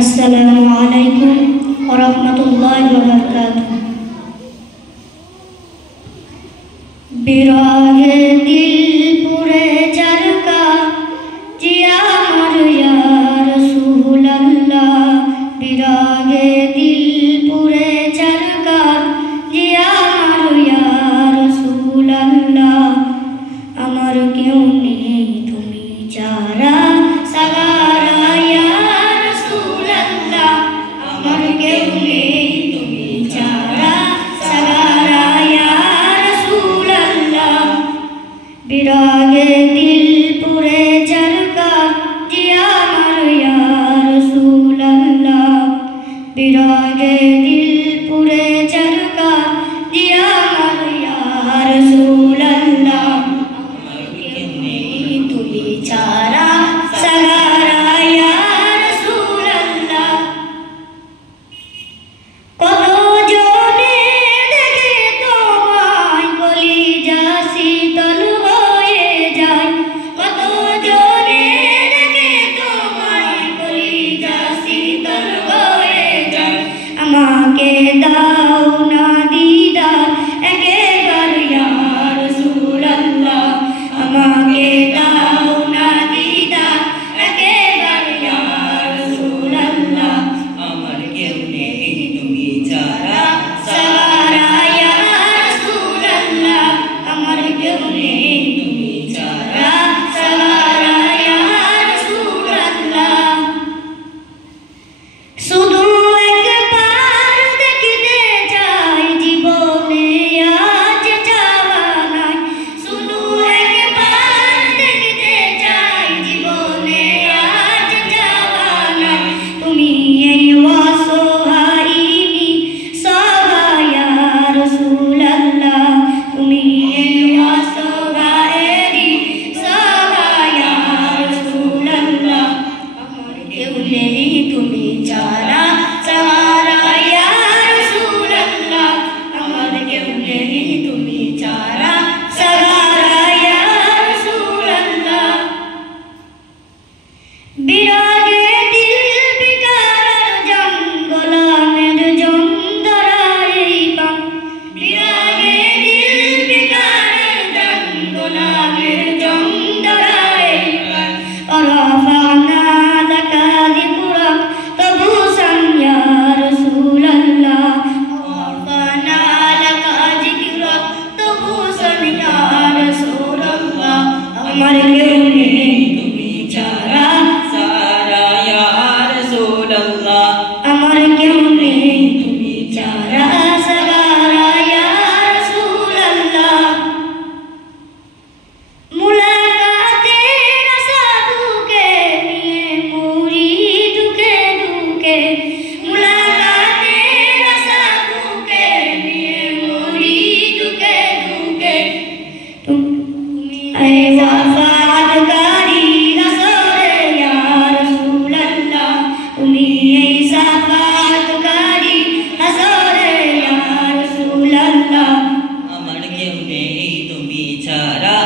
আসসালামু আলাইকুম ওয়া রাহমাতুল্লাহি ওয়া বারাকাতুহু। বিরহে দিল পুরে জরকা জিয়া আমার ইয়া রাসূলুল্লাহ, বিরহে দিল পুরে জরকা জিয়া আমার ইয়া রাসূলুল্লাহ। আমার কেউ নেই তুমি ছাড়া সাগারা ইয়া রাসূলুল্লাহ, আমার কেউ নেই তুমি ছাড়া সাগারা ইয়া রাসূলুল্লাহ। বিরহে দিল পুরে জরকা জিয়া আমার ইয়া রাসূলুল্লাহ, বিরহে দিল পুরে জরকা জিয়া আমার ইয়া রাসূলুল্লাহ। আমার কেউ নেই তুমি ছাড়া সাগারা ইয়া রাসূলুল্লাহ। কত জনে দেখে তোমায় কলিজা শীতল হয়ে যায়, কত জনে দেখে তোমায় কলিজা শীতল হয়ে যায়। আমাকে দাও না দিদার একবার ইয়া রাসূলুল্লাহ, আমাকে দাও না দিদার একবার ইয়া রাসূলুল্লাহ। আমার কেউ নেই তুমি ছাড়া সাগারা ইয়া রাসূলুল্লাহ, আমার কেউ নেই তুমি ছাড়া সাগারা ইয়া রাসূলুল্লাহ। শুধু একবার দেখতে চাই জীবনে আজ চাওয়া নাই, শুধু একবার দেখতে চাই জীবনে আজ চাওয়া নাই। তুমি এই অসহায়িনী সহায় ইয়া রাসূলুল্লাহ, তুমি এই অসহায়েরই সহায় ইয়া রাসূলুল্লাহ। আমার কেউ নেই তুমি ছাড়া সাগারা ইয়া রাসূলুল্লাহ, আমার কেউ নেই তুমি ছাড়া সাগারা ইয়া রাসূলুল্লাহ। বিরহে দিল বিকার জঙ্গলামের জন্দরাই পান, বিরহে দিল বিকার জঙ্গলামের জন্দরাই পান। অরফানা লাকা যিকরাক তাবুসান ইয়া রাসূলুল্লাহ, অরফানা লাকা যিকরাক তাবুসান ইয়া রাসূলুল্লাহ। আমার কেউ নেই তুমি ছাড়া সাগারা ইয়া রাসূলুল্লাহ, আমার কেউ নেই তুমি ছাড়া সাগারা ইয়া রাসূলুল্লাহ। মুলাকাতের আশা বুকে নিয়ে মরি দুঃখে দুঃখে, মুলাকাতের আশা বুকে নিয়ে মরি দুঃখে দুঃখে। তুমি এই সাফাতকারী রাসূলে ইয়া রাসূলুল্লাহ, তুমি এই সাফাতকারী রাসূলে ইয়া রাসূলুল্লাহ। আমার কেউ নেই তুমি ছাড়া